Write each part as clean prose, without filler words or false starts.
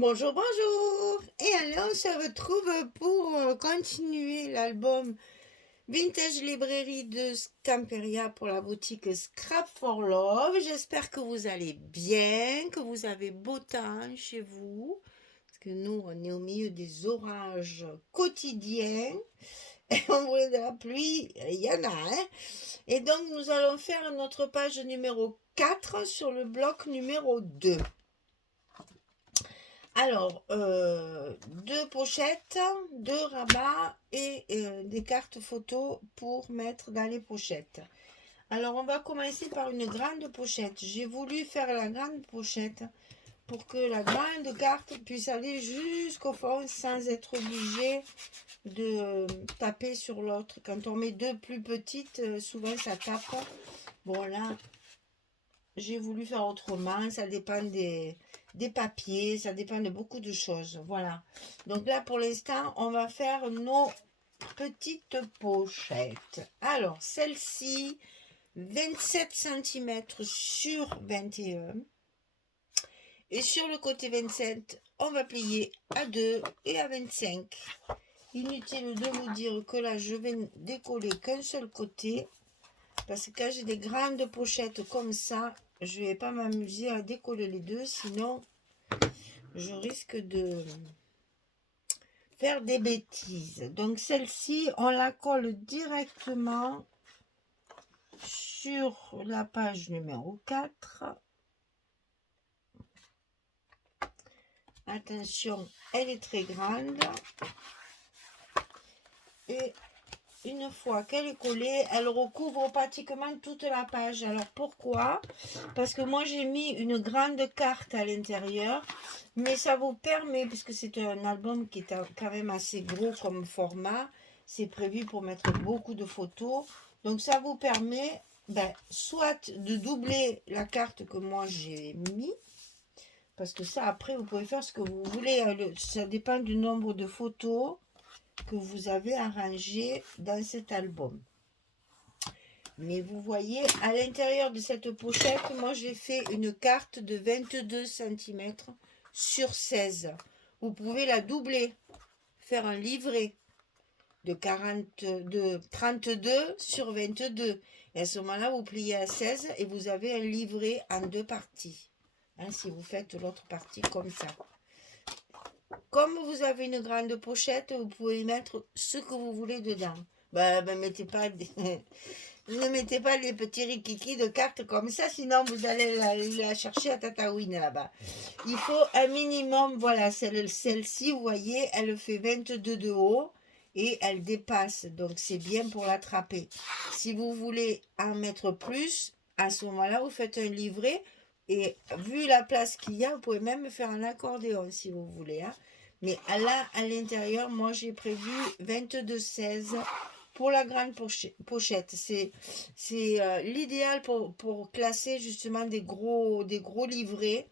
Bonjour, bonjour! Et alors, on se retrouve pour continuer l'album Vintage Librairie de Scamperia pour la boutique Scrap for Love. J'espère que vous allez bien, que vous avez beau temps chez vous. Parce que nous, on est au milieu des orages quotidiens. Et on voit de la pluie, il y en a, hein? Et donc, nous allons faire notre page numéro 4 sur le bloc numéro 2. Alors, deux pochettes, deux rabats et des cartes photos pour mettre dans les pochettes. Alors, on va commencer par une grande pochette. J'ai voulu faire la grande pochette pour que la grande carte puisse aller jusqu'au fond sans être obligé de taper sur l'autre. Quand on met deux plus petites, souvent ça tape. Bon, là, j'ai voulu faire autrement, ça dépend des papiers, ça dépend de beaucoup de choses. Voilà. Donc là, pour l'instant, on va faire nos petites pochettes. Alors, celle-ci, 27 cm sur 21. Et sur le côté 27, on va plier à 2 et à 25. Inutile de vous dire que là, je vais décoller qu'un seul côté. Parce que quand j'ai des grandes pochettes comme ça, je ne vais pas m'amuser à décoller les deux, sinon je risque de faire des bêtises. Donc celle-ci, on la colle directement sur la page numéro 4. Attention, elle est très grande. Et une fois qu'elle est collée, elle recouvre pratiquement toute la page. Alors pourquoi? Parce que moi j'ai mis une grande carte à l'intérieur, mais ça vous permet, puisque c'est un album qui est quand même assez gros comme format, c'est prévu pour mettre beaucoup de photos, donc ça vous permet soit de doubler la carte que moi j'ai mis, parce que ça après vous pouvez faire ce que vous voulez, ça dépend du nombre de photos que vous avez arrangé dans cet album. Mais vous voyez, à l'intérieur de cette pochette, moi j'ai fait une carte de 22 cm sur 16. Vous pouvez la doubler, faire un livret de 32 sur 22. Et à ce moment-là, vous pliez à 16 et vous avez un livret en deux parties. Hein, si vous faites l'autre partie comme ça. Comme vous avez une grande pochette, vous pouvez mettre ce que vous voulez dedans. Mettez pas ne mettez pas les petits rikiki de cartes comme ça, sinon vous allez la chercher à Tataouine là-bas. Il faut un minimum, voilà, celle-ci, vous voyez, elle fait 22 de haut et elle dépasse, donc c'est bien pour l'attraper. Si vous voulez en mettre plus, à ce moment-là, vous faites un livret et vu la place qu'il y a, vous pouvez même faire un accordéon si vous voulez. Hein. Mais là, à l'intérieur, moi j'ai prévu 22,16 pour la grande pochette. C'est l'idéal pour classer justement des gros livrets,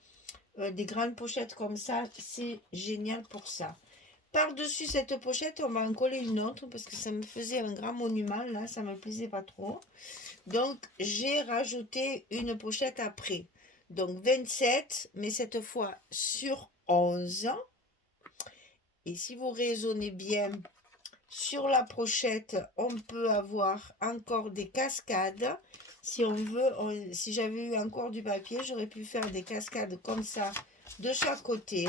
des grandes pochettes comme ça. C'est génial pour ça. Par-dessus cette pochette, on va en coller une autre parce que ça me faisait un grand monument. Là, ça me plaisait pas trop. Donc, j'ai rajouté une pochette après. Donc, 27, mais cette fois sur 11. Et si vous raisonnez bien, sur la pochette, on peut avoir encore des cascades. Si on veut, si j'avais eu encore du papier, j'aurais pu faire des cascades comme ça de chaque côté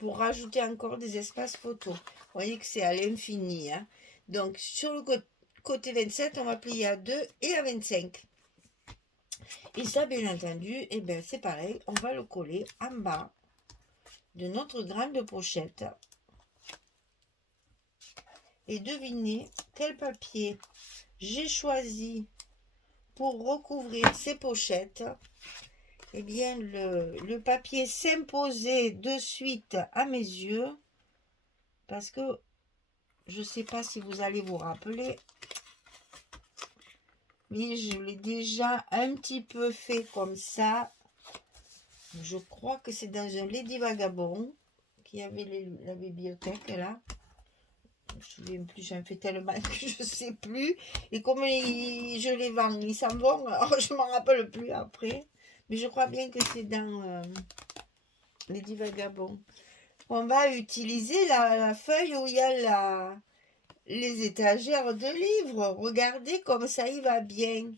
pour rajouter encore des espaces photos. Vous voyez que c'est à l'infini. Hein. Donc, sur le côté 27, on va plier à 2 et à 25. Et ça, bien entendu, eh ben, c'est pareil. On va le coller en bas de notre grande pochette. Et devinez quel papier j'ai choisi pour recouvrir ces pochettes. Eh bien, le papier s'imposait de suite à mes yeux parce que je ne sais pas si vous allez vous rappeler, mais je l'ai déjà un petit peu fait comme ça. Je crois que c'est dans un Lady Vagabond qui avait la bibliothèque là. Je ne me souviens plus, j'en fais tellement que je ne sais plus. Et comme je les vends, ils s'en vont, alors je ne m'en rappelle plus après. Mais je crois bien que c'est dans les 10 vagabonds. On va utiliser la feuille où il y a les étagères de livres. Regardez comme ça, il va bien.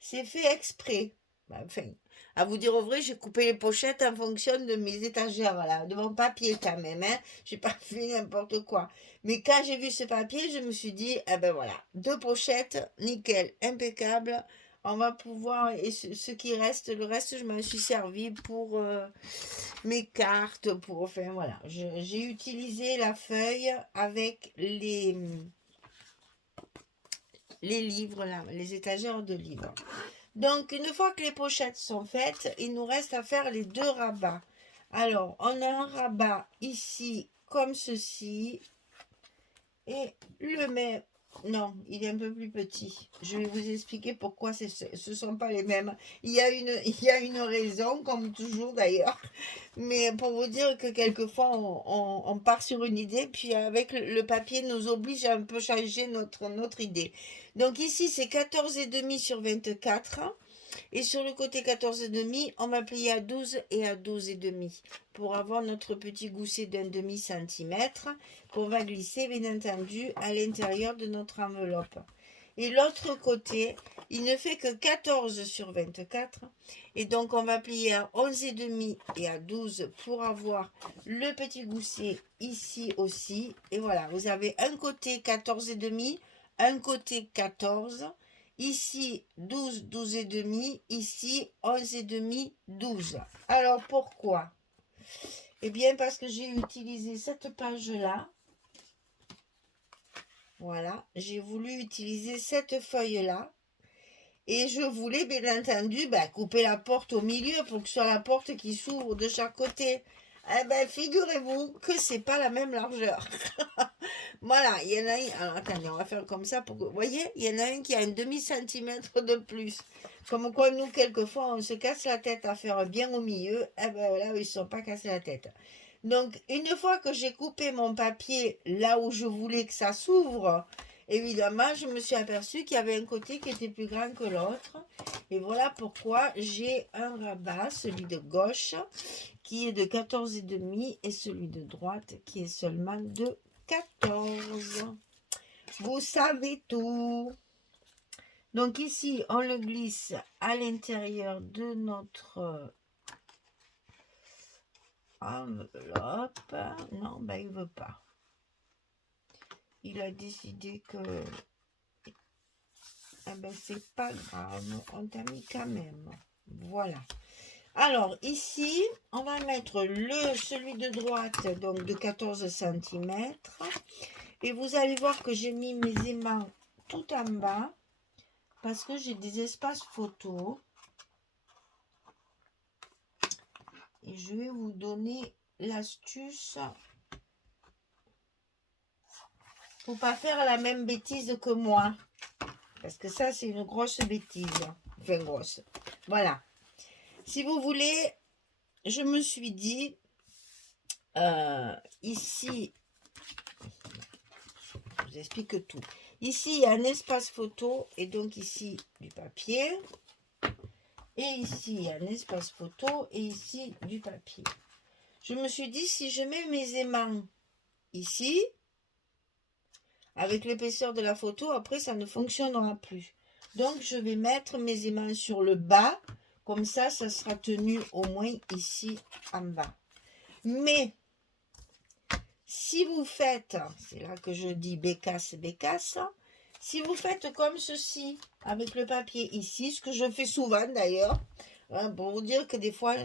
C'est fait exprès. Enfin, à vous dire au vrai, j'ai coupé les pochettes en fonction de mes étagères, là, de mon papier quand même. Hein. J'ai pas fait n'importe quoi. Mais quand j'ai vu ce papier, je me suis dit, eh ben voilà, 2 pochettes, nickel, impeccable. On va pouvoir, et ce qui reste, le reste, je m'en suis servi pour mes cartes, pour, enfin voilà. J'ai utilisé la feuille avec les livres, là, les étagères de livres. Donc, une fois que les pochettes sont faites, il nous reste à faire les 2 rabats. Alors, on a un rabat ici, comme ceci, et le même. Non, il est un peu plus petit. Je vais vous expliquer pourquoi ce ne sont pas les mêmes. Il y a une raison, comme toujours d'ailleurs. Mais pour vous dire que quelquefois, on part sur une idée, puis avec le papier nous oblige à un peu changer notre idée. Donc ici, c'est 14,5 sur 24. Et sur le côté 14,5, on va plier à 12 et à 12,5 pour avoir notre petit gousset d'un demi-centimètre qu'on va glisser bien entendu à l'intérieur de notre enveloppe. Et l'autre côté, il ne fait que 14 sur 24. Et donc, on va plier à 11,5 et à 12 pour avoir le petit gousset ici aussi. Et voilà, vous avez un côté 14,5, un côté 14. Ici, 12, 12,5. Ici, 11,5, 12. Alors, pourquoi? Eh bien, parce que j'ai utilisé cette page-là. Voilà, j'ai voulu utiliser cette feuille-là. Et je voulais, bien entendu, couper la porte au milieu pour que ce soit la porte qui s'ouvre de chaque côté. Eh bien, figurez-vous que c'est pas la même largeur. Voilà, il y en a un. Alors, attendez, on va faire comme ça pour que. Vous voyez, il y en a un qui a un demi-centimètre de plus. Comme quoi, nous, quelquefois, on se casse la tête à faire bien au milieu. Eh bien, là, ils ne se sont pas cassés la tête. Donc, une fois que j'ai coupé mon papier là où je voulais que ça s'ouvre, évidemment, je me suis aperçue qu'il y avait un côté qui était plus grand que l'autre. Et voilà pourquoi j'ai un rabat, celui de gauche, qui est de 14,5 et celui de droite qui est seulement de 14. Vous savez tout. Donc ici, on le glisse à l'intérieur de notre enveloppe. Non, il ne veut pas. Il a décidé que c'est pas grave, on t'a mis quand même. Voilà. Alors ici, on va mettre celui de droite, donc de 14 cm. Et vous allez voir que j'ai mis mes aimants tout en bas parce que j'ai des espaces photos. Et je vais vous donner l'astuce pour pas faire la même bêtise que moi. Parce que ça, c'est une grosse bêtise. Enfin, grosse. Voilà. Si vous voulez, je me suis dit, ici, je vous explique tout. Ici, il y a un espace photo et donc ici, du papier. Et ici, il y a un espace photo et ici, du papier. Je me suis dit, si je mets mes aimants ici, avec l'épaisseur de la photo, après, ça ne fonctionnera plus. Donc, je vais mettre mes aimants sur le bas. Comme ça sera tenu au moins ici en bas. Mais, si vous faites, c'est là que je dis bécasse, bécasse, si vous faites comme ceci, avec le papier ici, ce que je fais souvent d'ailleurs, pour vous dire que des fois,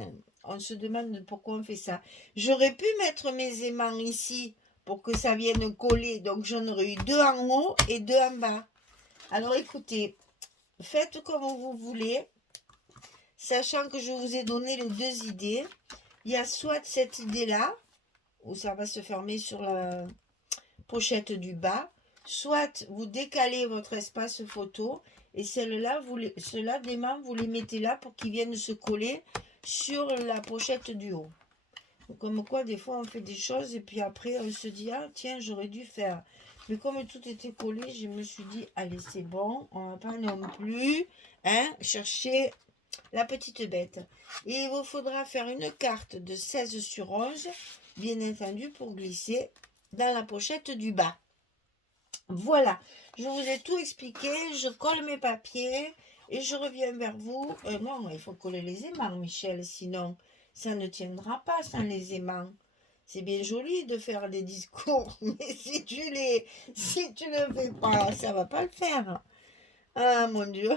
on se demande pourquoi on fait ça. J'aurais pu mettre mes aimants ici pour que ça vienne coller, donc j'en aurais eu 2 en haut et 2 en bas. Alors écoutez, faites comme vous voulez, sachant que je vous ai donné les 2 idées. Il y a soit cette idée-là, où ça va se fermer sur la pochette du bas, soit vous décalez votre espace photo et ceux-là, d'aimants, vous les mettez là pour qu'ils viennent se coller sur la pochette du haut. Comme quoi, des fois, on fait des choses et puis après, on se dit, ah tiens, j'aurais dû faire. Mais comme tout était collé, je me suis dit, allez, c'est bon, on va pas non plus chercher la petite bête. Et il vous faudra faire une carte de 16 sur 11, bien entendu, pour glisser dans la pochette du bas. Voilà, je vous ai tout expliqué, je colle mes papiers et je reviens vers vous. Non, il faut coller les aimants, Michel, sinon ça ne tiendra pas sans les aimants. C'est bien joli de faire des discours, mais si tu le fais pas, ça va pas le faire. Ah mon Dieu.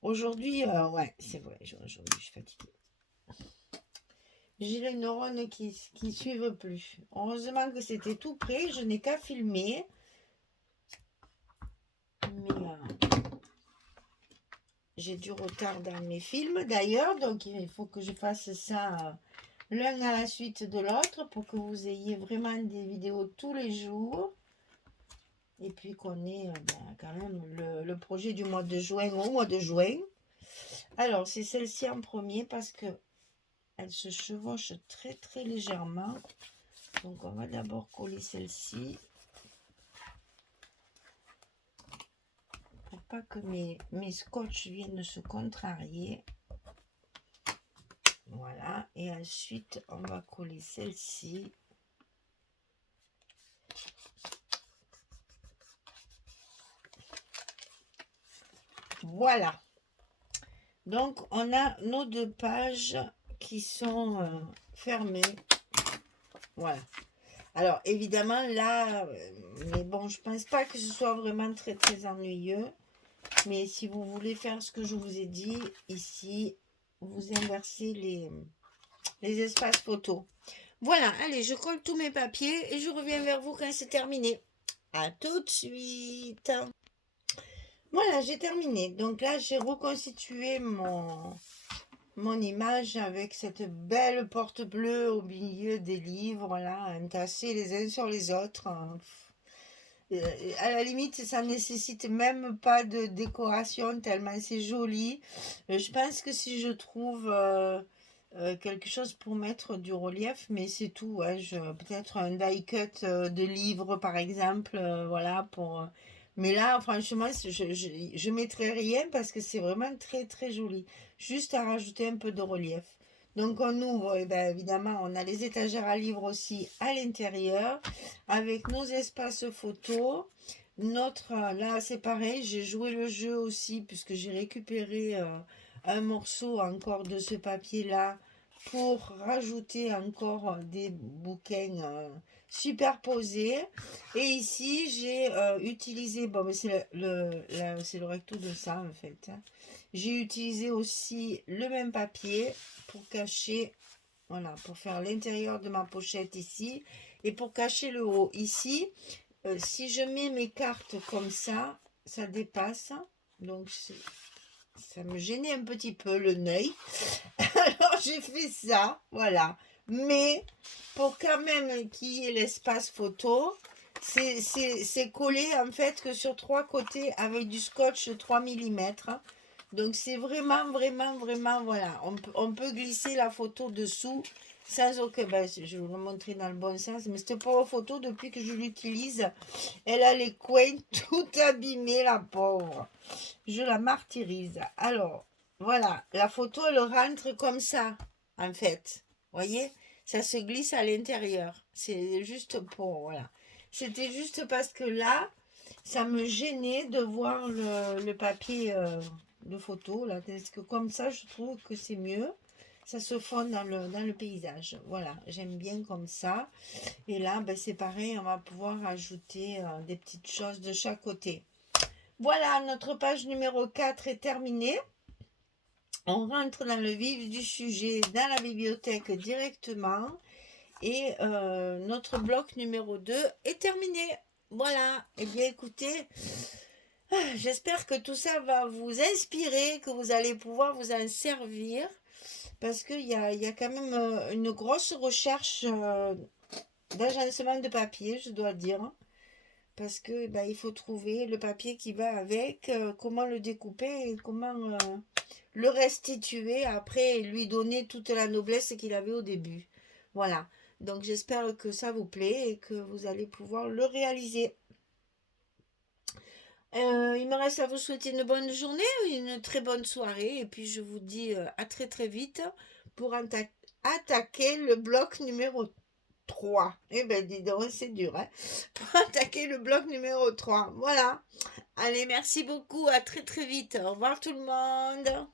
Aujourd'hui, ouais, c'est vrai, aujourd'hui je suis fatiguée. J'ai les neurones qui suivent plus. Heureusement que c'était tout prêt, je n'ai qu'à filmer. Mais j'ai du retard dans mes films d'ailleurs, donc il faut que je fasse ça l'un à la suite de l'autre pour que vous ayez vraiment des vidéos tous les jours. Et puis qu'on ait quand même le projet du mois de juin au mois de juin. Alors c'est celle-ci en premier parce que elle se chevauche très très légèrement. Donc on va d'abord coller celle-ci. Pour pas que mes scotch viennent se contrarier. Voilà. Et ensuite on va coller celle-ci. Voilà. Donc on a nos 2 pages qui sont fermées. Voilà. Alors évidemment là, mais bon, je pense pas que ce soit vraiment très très ennuyeux. Mais si vous voulez faire ce que je vous ai dit ici, vous inversez les espaces photos. Voilà, allez, je colle tous mes papiers et je reviens vers vous quand c'est terminé. À tout de suite. Voilà, j'ai terminé. Donc là, j'ai reconstitué mon image avec cette belle porte bleue au milieu des livres, là, entassés les uns sur les autres. À la limite, ça nécessite même pas de décoration tellement c'est joli. Je pense que si je trouve quelque chose pour mettre du relief, mais c'est tout. Hein, peut-être un die cut de livres par exemple, voilà pour. Mais là, franchement, je mettrai rien parce que c'est vraiment très très joli. Juste à rajouter un peu de relief. Donc on ouvre, et bien évidemment, on a les étagères à livres aussi à l'intérieur, avec nos espaces photos. Là c'est pareil, j'ai joué le jeu aussi, puisque j'ai récupéré un morceau encore de ce papier-là, pour rajouter encore des bouquins superposés. Et ici, j'ai utilisé, bon, mais c'est le recto de ça en fait. Hein. J'ai utilisé aussi le même papier pour cacher, voilà, pour faire l'intérieur de ma pochette ici. Et pour cacher le haut ici, si je mets mes cartes comme ça dépasse. Donc ça me gênait un petit peu le nez. Alors j'ai fait ça, voilà. Mais pour quand même qu'il y ait l'espace photo, c'est collé en fait que sur 3 côtés avec du scotch 3 mm. Donc c'est vraiment, vraiment, vraiment, voilà. On peut glisser la photo dessous sans aucun... Ben, je vais vous le montrer dans le bon sens. Mais cette pauvre photo, depuis que je l'utilise, elle a les coins tout abîmés, la pauvre. Je la martyrise. Alors, voilà. La photo, elle rentre comme ça, en fait. Voyez? Ça se glisse à l'intérieur. C'est juste pour... Voilà. C'était juste parce que là, ça me gênait de voir le papier de photo. Là, parce que comme ça, je trouve que c'est mieux. Ça se fond dans le paysage. Voilà, j'aime bien comme ça. Et là, ben, c'est pareil, on va pouvoir ajouter des petites choses de chaque côté. Voilà, notre page numéro 4 est terminée. On rentre dans le vif du sujet, dans la bibliothèque directement. Et notre bloc numéro 2 est terminé. Voilà, et bien écoutez, j'espère que tout ça va vous inspirer, que vous allez pouvoir vous en servir. Parce qu'il y a quand même une grosse recherche d'agencement de papier, je dois dire. Parce que il faut trouver le papier qui va avec, comment le découper et comment le restituer après et lui donner toute la noblesse qu'il avait au début. Voilà. Donc j'espère que ça vous plaît et que vous allez pouvoir le réaliser. Il me reste à vous souhaiter une bonne journée, une très bonne soirée, et puis je vous dis à très très vite pour attaquer le bloc numéro 3. Eh ben dis donc, c'est dur, hein? Pour attaquer le bloc numéro 3. Voilà. Allez, merci beaucoup, à très très vite. Au revoir tout le monde.